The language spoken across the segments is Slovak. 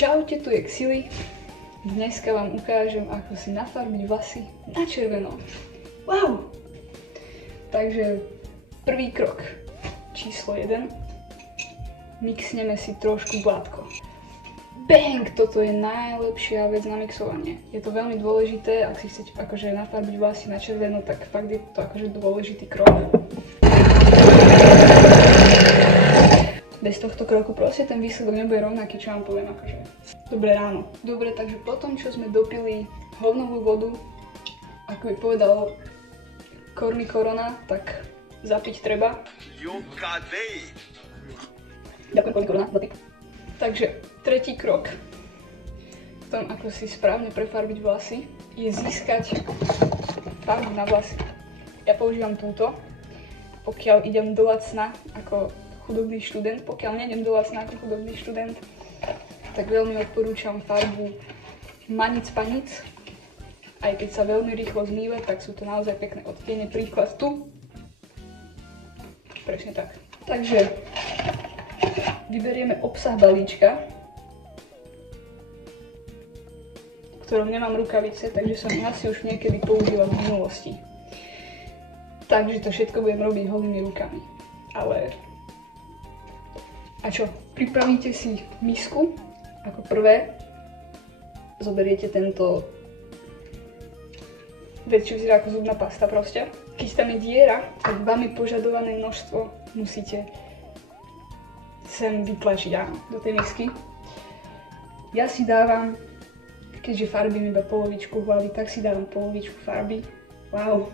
Čaute, tu je Xili. Dneska vám ukážem, ako si nafarbiť vlasy na červeno. Wow! Takže prvý krok, číslo 1. Mixneme si trošku blátko. Bang! Toto je najlepšia vec na mixovanie. Je to veľmi dôležité, ak si chcete akože nafarbiť vlasy na červeno, tak fakt je to akože dôležitý krok. Bez tohto kroku proste ten výsledok nebude rovnaký, čo vám poviem akože. Dobré ráno. Dobre, takže potom, čo sme dopili hovnovú vodu, ako by povedal Korny Korona, tak zapiť treba. Ďakujem, Korny Korona, za tip. Takže tretí krok v tom, ako si správne prefarbiť vlasy, je získať farbu na vlasy. Ja používam túto, pokiaľ idem do lacna ako chudobný študent. Pokiaľ nejdem do lacna ako chudobný študent, tak veľmi odporúčam farbu Manic Panic. Aj keď sa veľmi rýchlo zmýva, tak sú to naozaj pekné odtiene. Príklad tu. Presne tak. Takže vyberieme obsah balíčka, v ktorom nemám rukavice, takže som asi už niekedy použila v minulosti. Takže to všetko budem robiť holými rukami. Ale a čo? Pripravíte si misku. Ako prvé zoberiete tento vec, čo vyzerá ako zubná pasta proste. Keď tam je diera, tak vami požadované množstvo musíte sem vytlačiť, áno, do tej misky. Ja si dávam, keďže farbím iba polovičku hlavy, tak si dávam polovičku farby. Wow.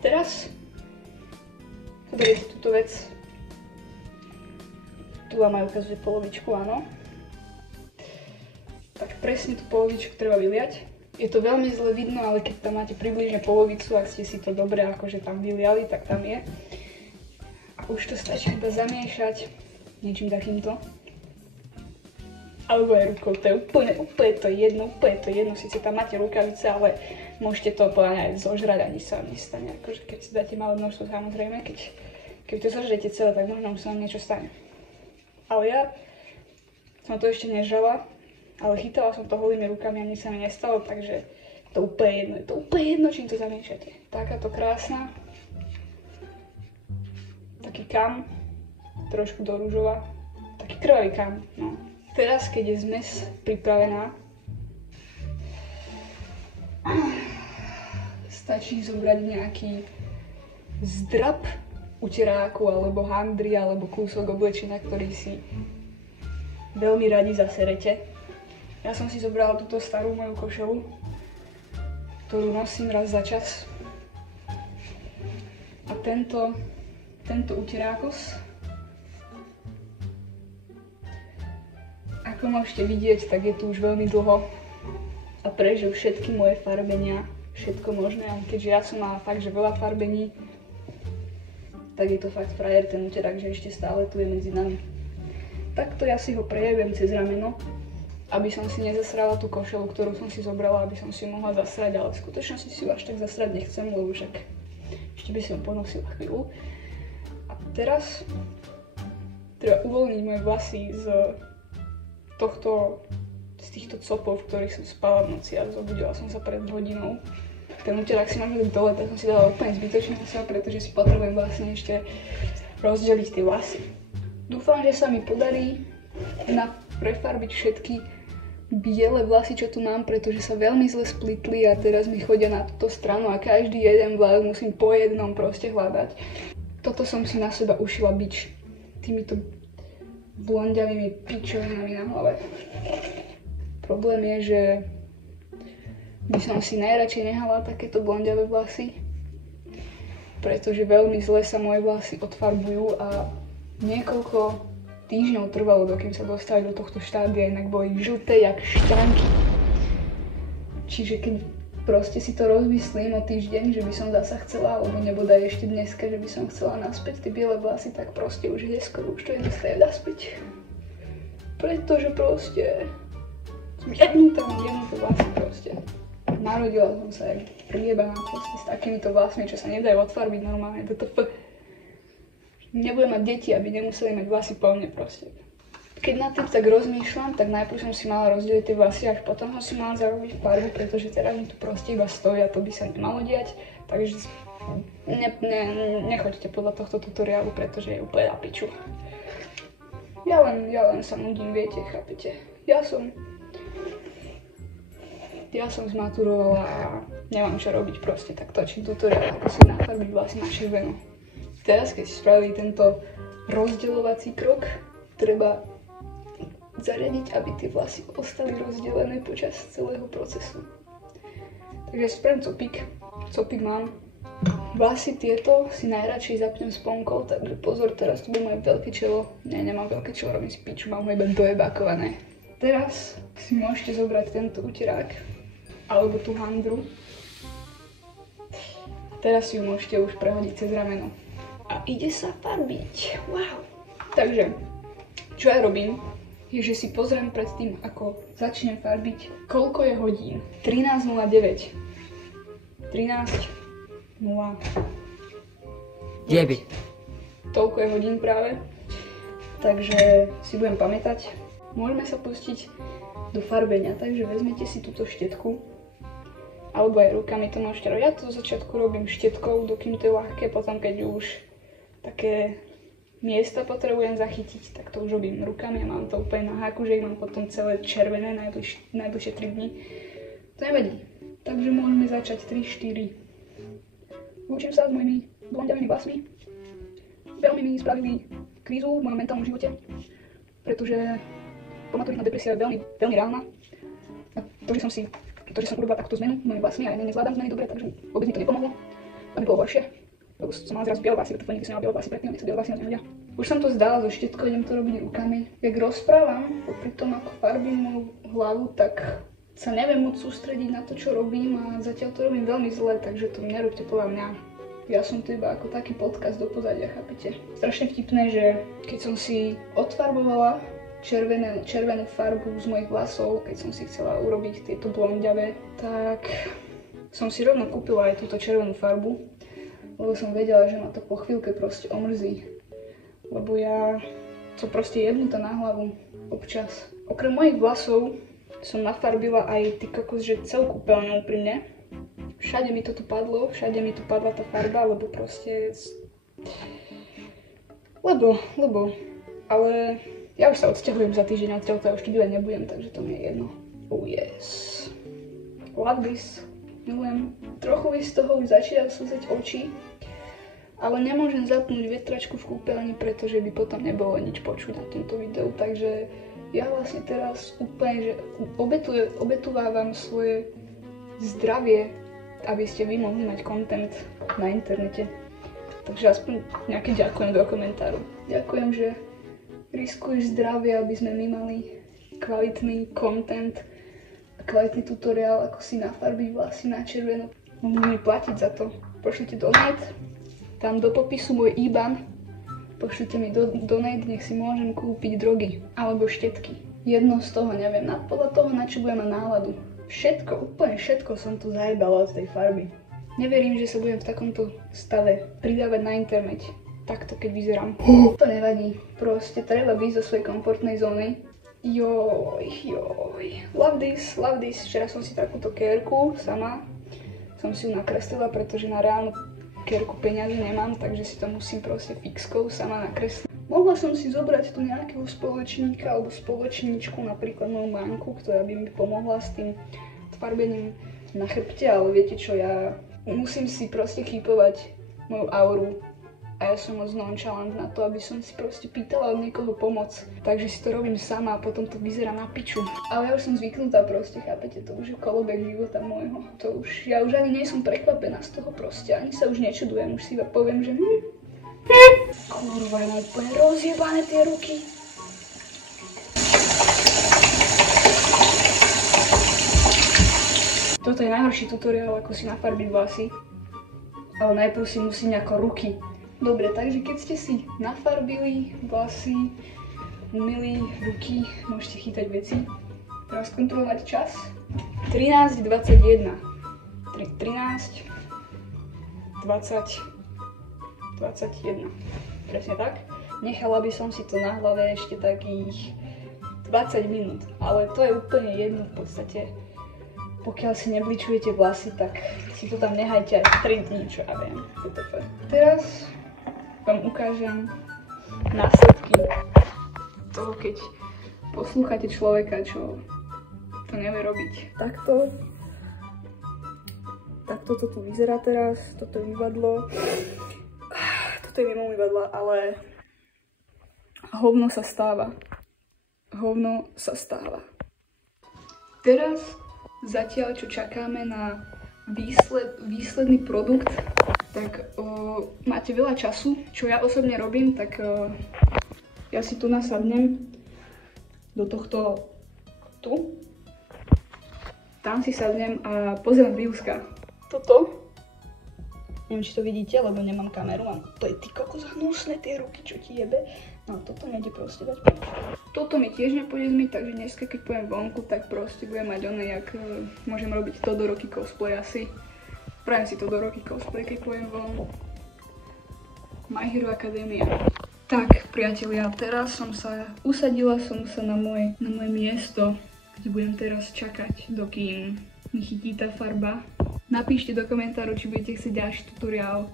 Teraz zoberiete túto vec. Tu vám aj ukazuje polovičku, áno. Tak presne tú polovičku treba vyliať. Je to veľmi zle vidno, ale keď tam máte približne polovicu, ak ste si to dobre akože tam vyliali, tak tam je. A už to stačí iba zamiešať niečím takýmto. Alebo aj rukou, to je úplne to jedno, síce tam máte rukavice, ale môžete to podľa aj zožrať, ani sa vám nestane. Akože keď si dáte malé množstvo, samozrejme, keď to zožrete celé, tak možno sa vám niečo stane. Ale ja som to ešte nežrala, ale chytala som to holými rukami a nič sa mi nestalo, takže to úplne jedno, čím to zamiešate. Takáto krásna, taký kam, trošku do ružova, taký krvavý kam, no. Teraz, keď je zmes pripravená, stačí zobrať nejaký zdrab uteráku, alebo handry, alebo kúsok oblečenia, ktorý si veľmi radi zaserete. Ja som si zobrala túto starú moju košelu, ktorú nosím raz za čas. A tento uterákos, ako môžete vidieť, tak je tu už veľmi dlho a prežil všetky moje farbenia, všetko možné, keďže ja som mala fakt, že veľa farbení, tak je to fakt frajer ten uterák, že ešte stále tu je medzi nami. Takto ja si ho prejebem cez rameno, aby som si nezasrala tú košelu, ktorú som si zobrala, aby som si ju mohla zasrať, ale v skutočnosti si ju až tak zasrať nechcem, lebo však ešte by si ju ponosila chvíľu. A teraz treba uvoľniť moje vlasy z týchto copov, v ktorých som spala v noci a zobudila som sa pred hodinou. Ten uterák si mám dať dole, tak som si dala úplne zbytočne na seba, pretože si potrebujem vlastne ešte rozdeliť tie vlasy. Dúfam, že sa mi podarí prefarbiť všetky biele vlasy, čo tu mám, pretože sa veľmi zle splitli a teraz mi chodia na túto stranu a každý jeden vlas musím po jednom proste hľadať. Toto som si na seba ušila bič týmito blondiavými pičovinami na hlave. Problém je, že by som si najradšej nehala takéto blondiavé vlasy, pretože veľmi zle sa moje vlasy odfarbujú a niekoľko týždňov trvalo, dokým sa dostali do tohto štádia, inak boli žlté jak štranky. Čiže keď proste si to rozmyslím o týždeň, že by som zasa chcela, alebo nebodaj ešte dneska, že by som chcela naspäť tie biele vlasy, tak proste už je skoro, už to je nestaje naspäť. Pretože proste som jednuté vlasy proste. Narodila som sa jak priebaná proste s takýmito vlasmi, čo sa nedajú odfarbiť normálne. nebudem mať deti, aby nemuseli mať vlasy plne proste. Keď nad tým tak rozmýšľam, tak najprv som si mala rozdeliť tie vlasy, až potom som si mala zarobiť farbu, pretože teraz mi tu proste iba stojí a to by sa nemalo diať. Takže nechoďte podľa tohto tutoriálu, pretože je úplne na piču. Ja len sa nudím, viete, chápete. Ja som zmaturovala a nemám čo robiť proste, tak točím tutoriál, ako si nafarbiť vlasy na červeno. Teraz, keď si spravili tento rozdeľovací krok, treba zariadiť, aby tie vlasy ostali rozdelené počas celého procesu. Takže spravím copík mám. Vlasy tieto si najradšej zapnem sponkou, takže pozor, teraz tu bude moje veľké čelo. Nie, nemám veľké čelo, robím si piču, mám ho iba dojebákované. Teraz si môžete zobrať tento uterák, alebo tú handru. Teraz si ju môžete už prehodiť cez rameno. A ide sa farbiť, wow! Takže, čo ja robím, je, že si pozriem predtým, ako začnem farbiť, koľko je hodín. 13:09. 13:09. Toľko je hodín práve. Takže si budem pamätať. Môžeme sa pustiť do farbenia, takže vezmete si túto štetku. Alebo aj rukami to môžete robiť. Ja to zo začiatku robím štetkou, dokým to je ľahké, potom keď už také miesta potrebujem zachytiť, tak to už robím rukami a mám to úplne na háku, že ich mám potom celé červené najbližšie 3 dní. To nevadí. Takže môžeme začať 3-4. Učím sa s mojimi blondiavými vlasmi. Veľmi mi spravili krízu v mojom mentálnom živote, pretože pomaturitná depresia je veľmi reálna. A to, že som urobila takúto zmenu mojimi vlasmi a ja nezvládam zmeny dobre, takže vôbec mi to nepomohlo. To mi bolo horšie. Lebo som mala zrazu biele vlasy, pretože nikdy som mala biele vlasy predtým, nech sa biele vlasy nehodia. Už som to zdala so štítkou, idem to robiť rukami. Jak rozprávam, popri tom ako farbím moju hlavu, tak sa neviem moc sústrediť na to, čo robím a zatiaľ to robím veľmi zle, takže to nerobte podľa mňa. Ja som tu iba ako taký podcast do pozadia, chápete? Strašne vtipné, že keď som si odfarbovala červenú farbu z mojich vlasov, keď som si chcela urobiť tieto blondiavé, tak som si rovno kúpila aj túto červenú farbu. Lebo som vedela, že ma to po chvíľke proste omrzí. Lebo ja som proste jebnutá na hlavu občas. Okrem mojich vlasov som nafarbila aj ty kokos, že celú kúpeľňu pri mne. Všade mi to tu padlo, všade mi tu padla tá farba, lebo proste... Lebo... Ale ja už sa odsťahujem za týždeň, odtiaľ to už študovať nebudem, takže to mi je jedno. Oh yes. Love this. Milujem. Trochu mi z toho už začínajú slzieť oči. Ale nemôžem zapnúť vetračku v kúpeľni, pretože by potom nebolo nič počuť na tomto videu. Takže ja vlastne teraz úplne, že obetuvávam svoje zdravie, aby ste vy mohli mať content na internete. Takže aspoň nejaké ďakujem do komentáru. Ďakujem, že riskuješ zdravie, aby sme my mali kvalitný content a kvalitný tutoriál, ako si nafarbiť vlasy na červeno. Mohli mi platiť za to. Pošlite donate. Tam do popisu môj IBAN, pošlite mi donate, nech si môžem kúpiť drogy alebo štetky. Jedno z toho, neviem, podľa toho, na čo budem mať náladu. Všetko, úplne všetko som tu zajebala od tej farby. Neverím, že sa budem v takomto stave pridávať na internete. Takto, keď vyzerám. To nevadí, proste treba byť zo svojej komfortnej zóny. Joj. Love this. Včera som si takúto kérku sama som si ju nakreslila, pretože na reálnu kérku peniaze nemám, takže si to musím proste fixkou sama nakresliť. Mohla som si zobrať tu nejakého spoločníka alebo spoločníčku, napríklad moju mamku, ktorá by mi pomohla s tým farbením na chrbte, ale viete čo, ja musím si proste chýpovať moju auru a ja som moc nonchalant na to, aby som si proste pýtala od niekoho pomoc. Takže si to robím sama a potom to vyzerá na piču. Ale ja už som zvyknutá proste, chápete, to už je kolobek života môjho. Ja už ani nie som prekvapená z toho proste, ani sa už nečudujem, už si iba poviem, že Kurva, ja mám úplne rozjebané tie ruky. Toto je najhorší tutoriál, ako si nafarbiť vlasy. Ale najprv si musím nejako ruky. Dobre, takže keď ste si nafarbili vlasy, umyli ruky, môžete chytať veci. Teraz kontrolovať čas. 13:21. 13:21. presne tak. Nechala by som si to na hlave ešte takých 20 minút, ale to je úplne jedno v podstate. Pokiaľ si nebličujete vlasy, tak si to tam nehajte aj 3 dní, čo ja viem. Teraz vám ukážem následky toho, keď poslúchate človeka, čo to nevie robiť. Takto to tu vyzerá teraz, toto je umývadlo. Toto je mimo umývadla, ale hovno sa stáva. Hovno sa stáva. Teraz zatiaľ, čo čakáme na výsledný produkt, tak máte veľa času. Čo ja osobne robím, tak ja si tu nasadnem do tohto tu. Tam si sadnem a pozerám Reelska. Toto, neviem, či to vidíte, lebo nemám kameru a to je ty kokos hnusné, tie ruky, čo ti jebe. No toto nejde proste dať. Toto mi tiež nepôjde zmyť, takže dneska, keď pojem vonku, tak proste budem mať oné, jak môžem robiť Todoroki cosplay asi. Prajem si Todoroki cosplay, keď pojem von. My Hero Academia. Tak, priatelia, teraz usadila som sa na moje miesto, kde budem teraz čakať, dokým mi chytí tá farba. Napíšte do komentárov, či budete chcieť ďalší tutoriál,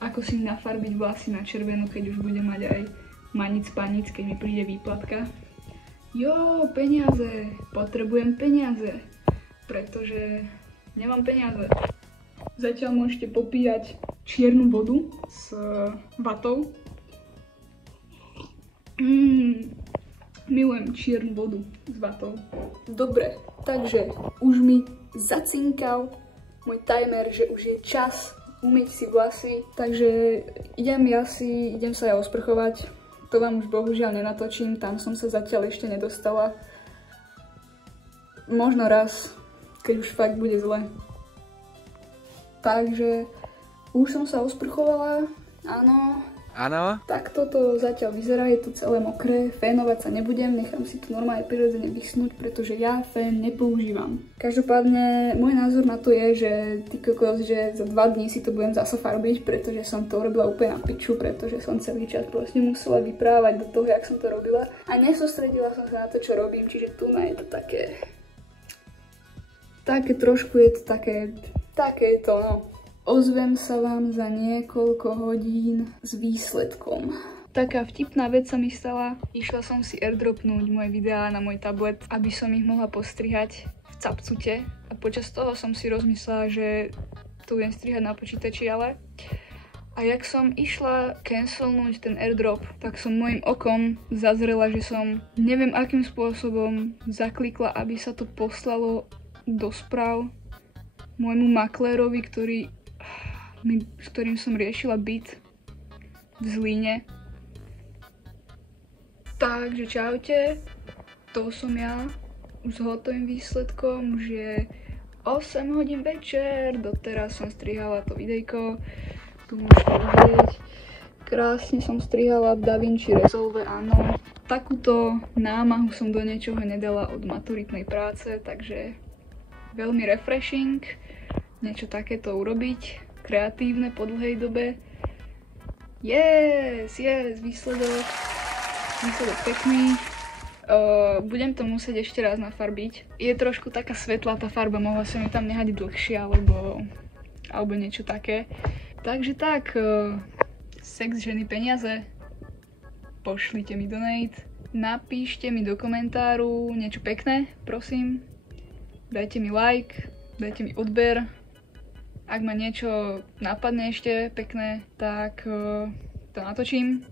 ako si nafarbiť vlasy na červenú, keď už budem mať aj manic panic, keď mi príde výplatka. Jo, peniaze, potrebujem peniaze, pretože nemám peniaze. Zatiaľ môžete popíjať čiernu vodu s vatou. Milujem čiernu vodu s vatou. Dobre, takže už mi zacinkal môj timer, že už je čas umyť si vlasy, takže idem sa ja osprchovať. To vám už bohužiaľ nenatočím, tam som sa zatiaľ ešte nedostala. Možno raz, keď už fakt bude zle. Takže už som sa osprchovala, áno. Áno. Takto to zatiaľ vyzerá, je to celé mokré, fénovať sa nebudem, nechám si to normálne prirodzene vysnúť, pretože ja fén nepoužívam. Každopádne môj názor na to je, že ty kokos, že za 2 dní si to budem zasa farbiť, pretože som to robila úplne na piču, pretože som celý čas proste musela vyprávať do toho, jak som to robila a nesústredila som sa na to, čo robím, čiže tu je to také trošku je to takéto, no. Ozvem sa vám za niekoľko hodín s výsledkom. Taká vtipná vec sa mi stala. Išla som si airdropnúť moje videá na môj tablet, aby som ich mohla postrihať v Capcute. A počas toho som si rozmyslela, že to budem strihať na počítači, ale... A jak som išla cancelnúť ten airdrop, tak som mojim okom zazrela, že som neviem akým spôsobom zaklikla, aby sa to poslalo do správ môjmu maklérovi, s ktorým som riešila byt v Zlíne. Takže čaute, to som ja, už s hotovým výsledkom, už je 8 hodín večer, doteraz som strihala to videjko, tu môžete vidieť, krásne som strihala v DaVinci Resolve, áno. Takúto námahu som do niečoho nedala od maturitnej práce, takže veľmi refreshing niečo takéto urobiť. Kreatívne po dlhej dobe. Yes, výsledok pekný. Budem to musieť ešte raz nafarbiť. Je trošku taká svetlá tá farba, mohla som ju tam nehať dlhšie, alebo niečo také. Takže tak, sex, ženy, peniaze. Pošlite mi donate. Napíšte mi do komentáru niečo pekné, prosím. Dajte mi like, dajte mi odber. Ak ma niečo napadne ešte pekné, tak to natočím.